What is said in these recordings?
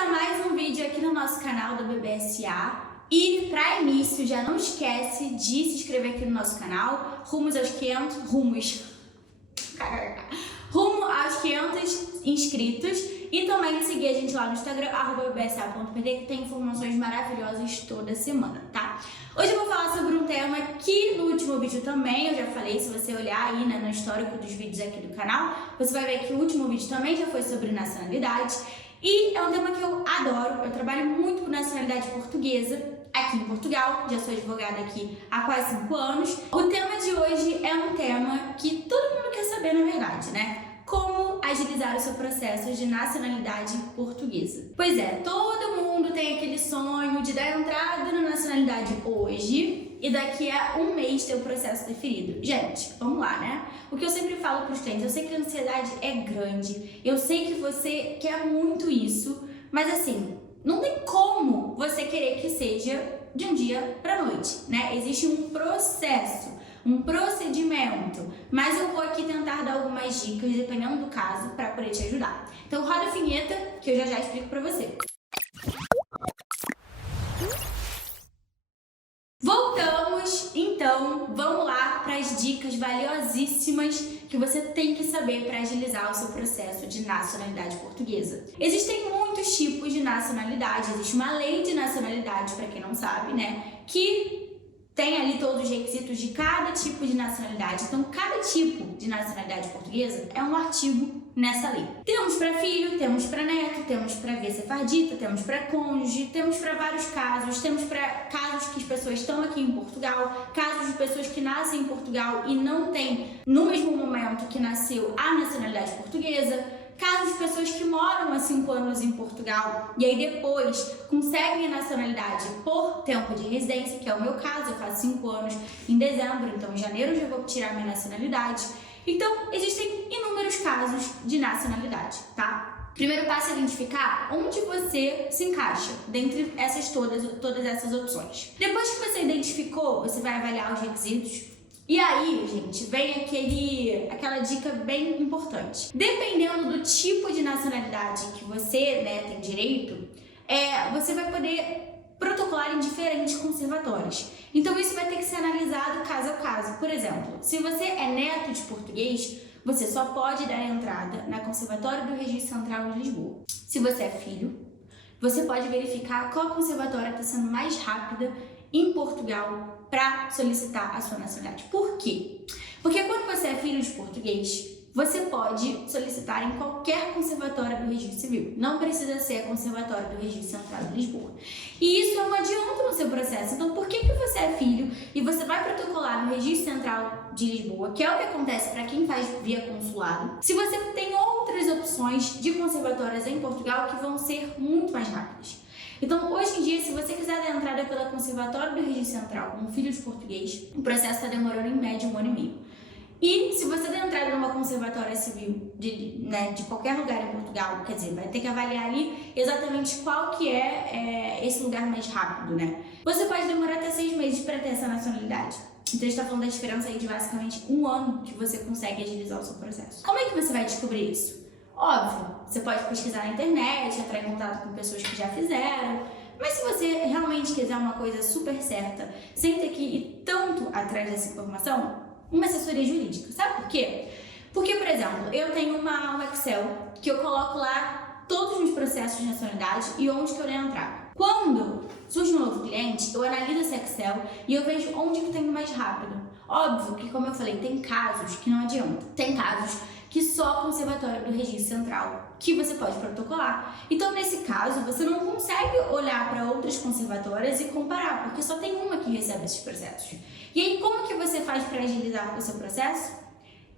começar mais um vídeo aqui no nosso canal do BBSA. E para início, já não esquece de se inscrever aqui no nosso canal, rumo aos 500 inscritos, e também seguir a gente lá no Instagram, @bbsa.pd, que tem informações maravilhosas toda semana, tá? Hoje eu vou falar sobre um tema que no último vídeo também eu já falei. Se você olhar aí, né, no histórico dos vídeos aqui do canal, você vai ver que o último vídeo também já foi sobre nacionalidade. E é um tema que eu adoro. Eu trabalho muito com nacionalidade portuguesa aqui em Portugal, já sou advogada aqui há quase 5 anos. O tema de hoje é um tema que todo mundo quer saber, na verdade, né? Como agilizar o seu processo de nacionalidade portuguesa. Pois é, todo mundo tem aquele sonho de dar entrada na nacionalidade hoje e daqui a um mês ter o processo deferido. Gente, vamos lá, né? O que eu sempre falo para os clientes, eu sei que a ansiedade é grande, eu sei que você quer muito isso, mas assim, não tem como você querer que seja de um dia para noite, né? Existe um processo, um procedimento, mas eu vou aqui tentar dar algumas dicas, dependendo do caso, para poder te ajudar. Então roda a vinheta que eu já explico para você. Voltamos, então vamos lá para as dicas valiosíssimas que você tem que saber para agilizar o seu processo de nacionalidade portuguesa. Existem muitos tipos de nacionalidade, existe uma lei de nacionalidade, para quem não sabe, né, que tem ali todos os requisitos de cada tipo de nacionalidade. Então, cada tipo de nacionalidade portuguesa é um artigo nessa lei. Temos para filho, temos para neto, temos para via sefardita, temos para cônjuge, temos para vários casos, temos para casos que as pessoas estão aqui em Portugal, casos de pessoas que nascem em Portugal e não têm, no mesmo momento que nasceu, a nacionalidade portuguesa, casos de pessoas que moram há 5 anos em Portugal e aí depois conseguem a nacionalidade por tempo de residência, que é o meu caso. Eu faço 5 anos em dezembro, então em janeiro eu já vou tirar minha nacionalidade. Então, existem inúmeros casos de nacionalidade, tá? Primeiro passo é identificar onde você se encaixa dentre todas essas opções. Depois que você identificou, você vai avaliar os requisitos. E aí, gente, vem aquela dica bem importante. Dependendo do tipo de nacionalidade que você, né, tem direito, você vai poder protocolar em diferentes conservatórios. Então isso vai ter que ser analisado caso a caso. Por exemplo, se você é neto de português, você só pode dar entrada na Conservatória do Registro Central de Lisboa. Se você é filho, você pode verificar qual conservatória está sendo mais rápida em Portugal para solicitar a sua nacionalidade. Por quê? Porque quando você é filho de português, você pode solicitar em qualquer conservatória do Registro Civil. Não precisa ser a Conservatória do Registro Central de Lisboa. E isso é um adianto no seu processo. Então, por que você é filho e você vai protocolar no Registro Central de Lisboa, que é o que acontece para quem faz via consulado, se você tem outras opções de conservatórias em Portugal que vão ser muito mais rápidas? Então, hoje em dia, se você quiser dar entrada pela Conservatória do Registro Central como filho de português, o processo está demorando em média 1 ano e meio. E se você der entrada numa conservatória civil de qualquer lugar em Portugal, quer dizer, vai ter que avaliar ali exatamente qual que é esse lugar mais rápido, né? Você pode demorar até 6 meses para ter essa nacionalidade. Então, a gente está falando da diferença aí de basicamente 1 ano que você consegue agilizar o seu processo. Como é que você vai descobrir isso? Óbvio, você pode pesquisar na internet, entrar em contato com pessoas que já fizeram, mas se você realmente quiser uma coisa super certa, sem ter que ir tanto atrás dessa informação, uma assessoria jurídica. Sabe por quê? Porque, por exemplo, eu tenho um Excel que eu coloco lá todos os meus processos de nacionalidade e onde que eu dei entrada. Quando surge um novo cliente, eu analiso esse Excel e eu vejo onde que tem mais rápido. Óbvio que, como eu falei, tem casos que não adianta. Tem casos que só a Conservatória do Registro Central que você pode protocolar. Então, nesse caso, você não consegue olhar para outras conservatórias e comparar, porque só tem uma que recebe esses processos. E aí, como que você faz para agilizar o seu processo?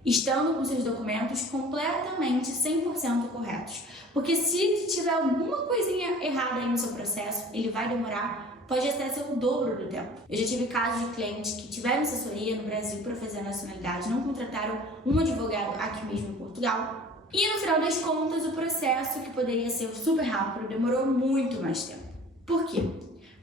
Estando com seus documentos completamente 100% corretos. Porque se tiver alguma coisinha errada aí no seu processo, ele vai demorar, pode até ser o dobro do tempo. Eu já tive casos de clientes que tiveram assessoria no Brasil para fazer a nacionalidade, não contrataram um advogado aqui mesmo em Portugal. E no final das contas, o processo, que poderia ser super rápido, demorou muito mais tempo. Por quê?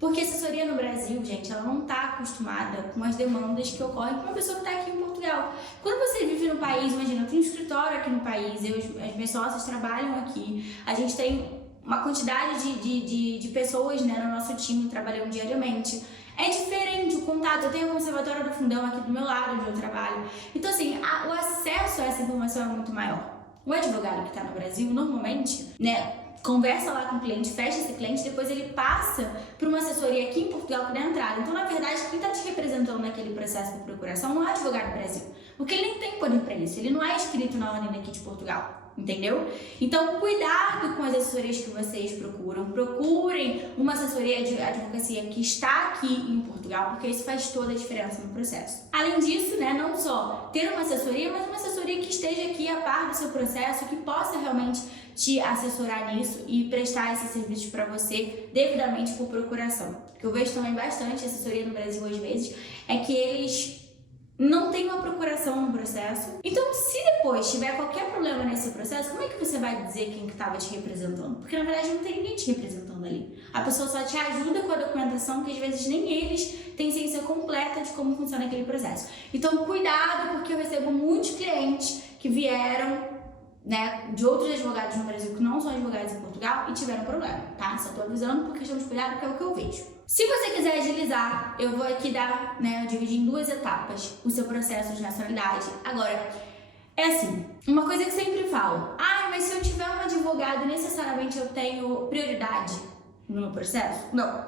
Porque a assessoria no Brasil, gente, ela não está acostumada com as demandas que ocorrem com uma pessoa que está aqui em Portugal. Quando você vive no país, imagina, eu tenho um escritório aqui no país, as minhas sócias trabalham aqui, a gente tem uma quantidade de pessoas, né, no nosso time trabalhando diariamente. É diferente o contato. Eu tenho a Conservatória do Fundão aqui do meu lado, onde eu trabalho. Então, assim, o acesso a essa informação é muito maior. O advogado que está no Brasil, normalmente, né, conversa lá com o cliente, fecha esse cliente, depois ele passa para uma assessoria aqui em Portugal que dá entrada. Então, na verdade, quem está te representando naquele processo de procuração não é o advogado do Brasil, porque ele nem tem poder para isso, ele não é inscrito na ordem daqui de Portugal. Entendeu? Então, cuidado com as assessorias que vocês procuram. Procurem uma assessoria de advocacia que está aqui em Portugal, porque isso faz toda a diferença no processo. Além disso, né, não só ter uma assessoria, mas uma assessoria que esteja aqui a par do seu processo, que possa realmente te assessorar nisso e prestar esses serviços para você devidamente por procuração. O que eu vejo também bastante assessoria no Brasil às vezes é que eles não tem uma procuração no processo. Então, se depois tiver qualquer problema nesse processo, como é que você vai dizer quem estava te representando? Porque, na verdade, não tem ninguém te representando ali. A pessoa só te ajuda com a documentação, que às vezes nem eles têm ciência completa de como funciona aquele processo. Então, cuidado, porque eu recebo muitos clientes que vieram, né, de outros advogados no Brasil que não são advogados em Portugal e tiveram problema, tá? Só tô avisando por questão de cuidado, porque é o que eu vejo. Se você quiser agilizar, eu vou aqui dar, né, dividir em 2 etapas o seu processo de nacionalidade. Agora, é assim, uma coisa que sempre falo, mas se eu tiver um advogado, necessariamente eu tenho prioridade no meu processo? Não.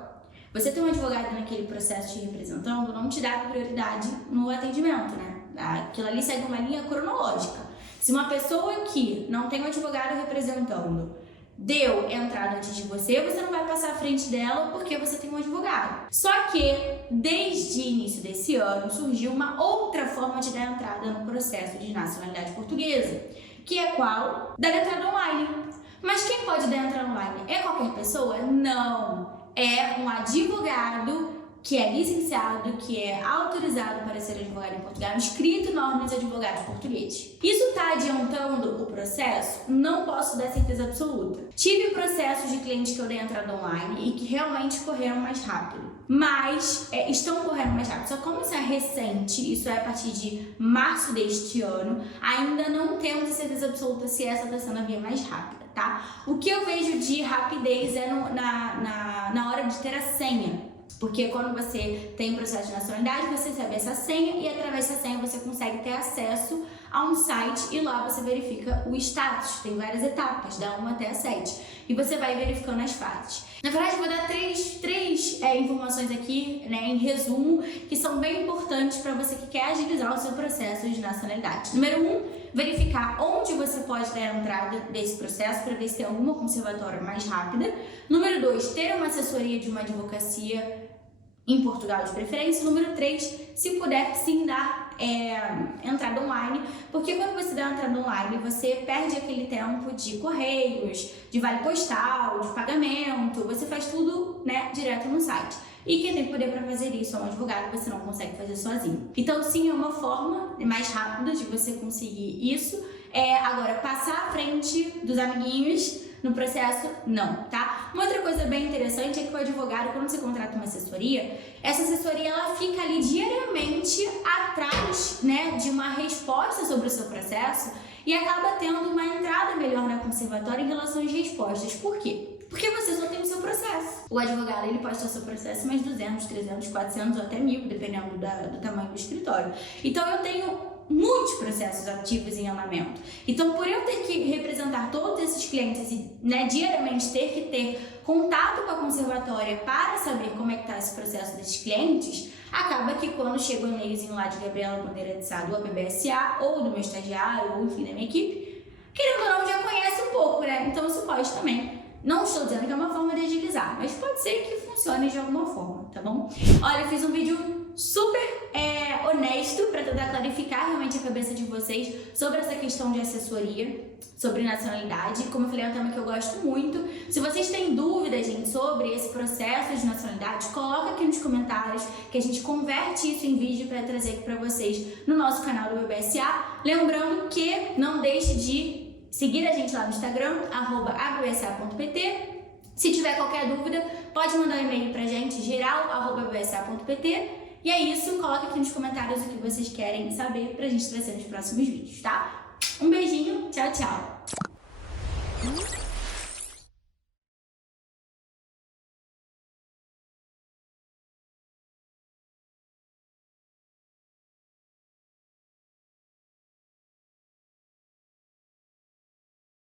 Você tem um advogado naquele processo te representando, não te dá prioridade no atendimento, né? Aquilo ali segue uma linha cronológica. Se uma pessoa que não tem um advogado representando deu entrada antes de você, você não vai passar à frente dela porque você tem um advogado. Só que, desde o início desse ano, surgiu uma outra forma de dar entrada no processo de nacionalidade portuguesa, que é qual? Dar entrada online. Mas quem pode dar entrada online? É qualquer pessoa? Não. É um advogado que é licenciado, que é autorizado para ser advogado em Portugal, inscrito na ordem dos advogados portugueses. Isso está adiantando o processo? Não posso dar certeza absoluta. Tive processos de clientes que eu dei entrada online e que realmente correram mais rápido. Mas estão correndo mais rápido. Só como isso é recente, isso é a partir de março deste ano, ainda não temos certeza absoluta se essa está sendo a via mais rápida, tá? O que eu vejo de rapidez é na hora de ter a senha. Porque quando você tem processo de nacionalidade, você recebe essa senha e através dessa senha você consegue ter acesso a um site e lá você verifica o status. Tem várias etapas, da 1 até a 7. E você vai verificando as fases. Na verdade, eu vou dar três informações aqui, né, em resumo, que são bem importantes para você que quer agilizar o seu processo de nacionalidade. Número 1, verificar onde você pode dar a entrada desse processo para ver se tem alguma conservatória mais rápida. Número 2, ter uma assessoria de uma advocacia em Portugal de preferência. Número 3, se puder sim dar entrada online, porque quando você dá entrada online, você perde aquele tempo de correios, de vale postal, de pagamento, você faz tudo, né, direto no site. E quem tem poder para fazer isso é um advogado, você não consegue fazer sozinho. Então sim, é uma forma mais rápida de você conseguir isso. Agora, passar à frente dos amiguinhos no processo, não, tá? Uma outra coisa bem interessante é que o advogado, quando você contrata uma assessoria, essa assessoria ela fica ali diariamente atrás, né, de uma resposta sobre o seu processo e acaba tendo uma entrada melhor na conservatória em relação às respostas. Por quê? Porque você só tem o seu processo. O advogado, ele pode ter o seu processo mais 200, 300, 400 ou até 1000, dependendo do tamanho do escritório. Então eu tenho muitos processos ativos em andamento. Então, por eu ter que representar todos esses clientes e, né, diariamente ter que ter contato com a conservatória para saber como é que está esse processo desses clientes, acaba que quando chega o e-mailzinho lá de Gabriela Bandeira de Sá, do ABBSA, ou do meu estagiário, ou enfim, da minha equipe, querendo ou não, já conhece um pouco, né? Então isso pode também. Não estou dizendo que é uma forma de agilizar, mas pode ser que funcione de alguma forma, tá bom? Olha, eu fiz um vídeo super honesto para tentar clarificar realmente a cabeça de vocês sobre essa questão de assessoria, sobre nacionalidade. Como eu falei, é um tema que eu gosto muito. Se vocês têm dúvidas, gente, sobre esse processo de nacionalidade, coloca aqui nos comentários que a gente converte isso em vídeo para trazer aqui para vocês no nosso canal do ABBSA. Lembrando que não deixe de seguir a gente lá no Instagram, @abbsa.pt. Se tiver qualquer dúvida, pode mandar um e-mail pra gente, geral@abbsa.pt. E é isso, coloca aqui nos comentários o que vocês querem saber pra gente trazer nos próximos vídeos, tá? Um beijinho, tchau, tchau!